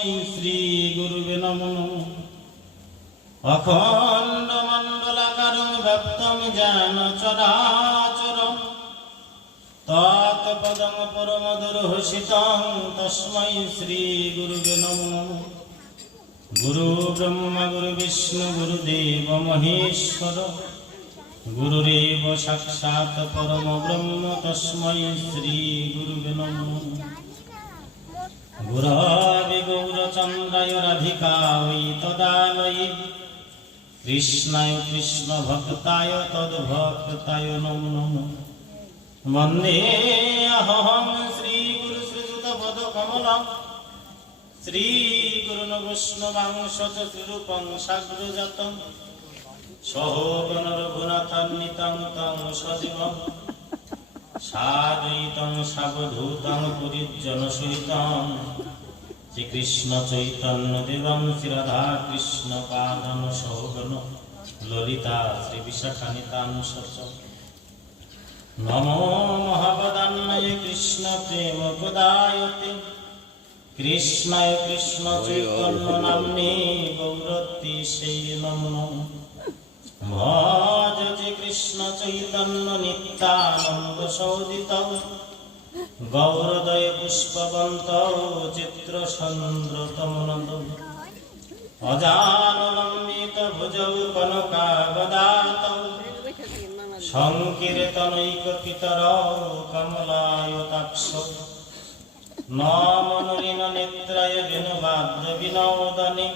তস্मै শ্রী গুরুবে নমঃ। অখণ্ড মণ্ডলাকারং ব্যপ্তং জ্ঞান চরাচরং তৎপদং পরমদর্শিতং তস্मै শ্রী গুরুবে নমঃ। গুরু ব্রহ্মা গুরু বিষ্ণু গুরুদেব মহেশ্বর গুরুরেব সাক্ষাৎ পরম ব্রহ্ম তস্मै শ্রী গুরুবে নমঃ। গুরবে গৌরচন্দ্রায় রাধিকায় তদালয়ে কৃষ্ণায় কৃষ্ণ ভক্তায় তদ্ভক্তায় নমো নমঃ। বন্দে অহং শ্রী গুরু শ্রীযুত পদকমলং শ্রী গুরুন বৈষ্ণবাংশ শ্রীরূপং সাগ্রজাতং সহগণ রঘুনাথান্বিতং তং সজীবং সাদ্বৈতং সাবধূতং পরিজন সহিতং শ্রীকৃষ্ণ চৈতন্য দেবং শ্রী রাধা কৃষ্ণ পাদং সহগণ ললিতা শ্রী বিশাখানিতাংশ। নমো মহাবদান্ময়ে কৃষ্ণ প্রেম প্রদায়তে কৃষ্ণায় কৃষ্ণ চৈতন্য নাম্নে গৌরতিশে নমো নমঃ। ভজ যে কৃষ্ণ চৈতন্য নিত্যানন্দ সৌদিত গৌরদয় পুষ্পবন্ত চিত্র সন্দ্রতমনন্দ অজানুলম্বিত ভুজৌ কনকাবদাত সংকীর্তনৈক পিতর কমলায়তাক্ষ নমনুরিন নেত্রায় বিনুবাদ্র বিনোদনে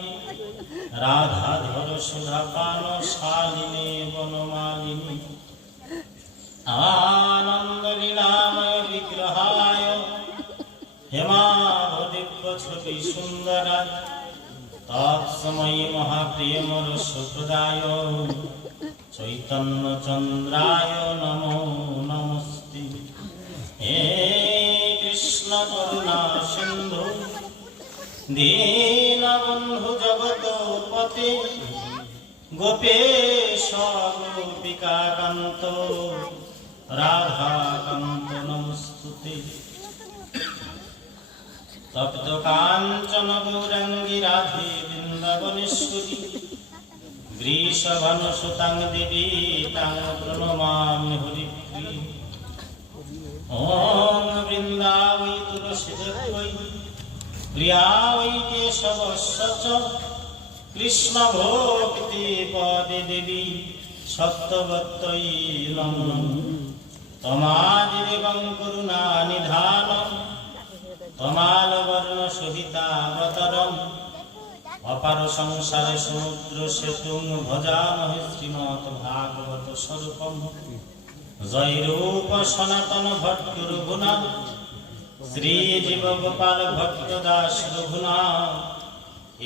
রাধাধর সুধাপান শালিনী বনমালিনী আনন্দ লীলাময় বিগ্রহায় হেমাবদিব্য ছবি সুন্দরায় তৎসময়ী মহাপ্রেম রসপ্রদায় চৈতন্য চন্দ্রায় নমো নমস্তে। হে কৃষ্ণ করুণা সিন্ধু দীনবন্ধু জগৎপতে গোপেশ গোপিকাকান্ত রাধাকান্ত নমস্তুতে। তপ্ত কাঞ্চন গৌরাঙ্গী রাধে বৃন্দাবনেশ্বরী বৃষভানুসুতাং দেবী তাং প্রণমামি হরিপ্রিয়ে। ওম বৃন্দাবৈ তুলসীদেবৈ প্রিয়া वै केशवस्य च कृष्ण भोक्ति पदे देवी सत्त्ववत्यै नमः। तमादिदेवं करुणानिधानं तमालवर्ण सहितावतरम् अपार संसार समुद्र सेतुं भजामहे श्रीमद् भागवत स्वरूपम्। जय रूप सनातन भट्ट रघुनाथ শ্রী জীব গোপাল ভট্ট দাস রঘুনাথ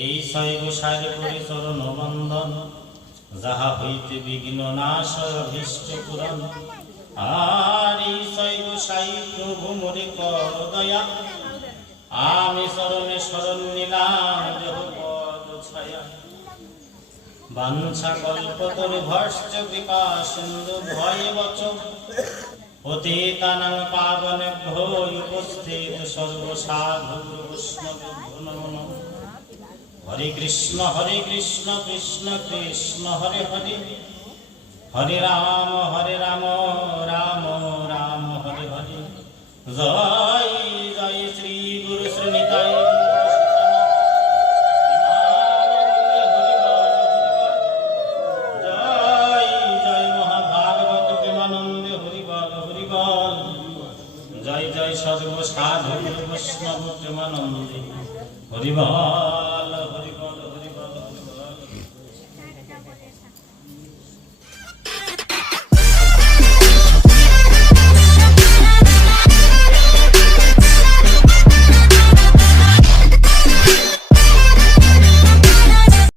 এই শৈব সার করে চরণ বন্দন যাহা হইতে বিঘ্ন নাশ অভীষ্ট পূরণ। আর এই শৈব সাই প্রভু মোরে কর দয়া আমি চরণে শরণ নিলাম দেহ পদ ছায়া। বাঞ্ছা কল্পতরু ভস্য কৃপা সিন্ধু ভয়ে বচ পতিতানাং পাবনেভ্যো উপস্থিত সর্বসাধু বৈষ্ণবেভ্যো নমো নমঃ। হরে কৃষ্ণ কৃষ্ণ কৃষ্ণ হরে হরে হরে রাম রাম রাম হরে হরে। জয় জয় শ্রী গুরু শ্রীনিতাই জয় জয় সর্বসাধু বৈষ্ণব প্রেমানন্দে হরি বল।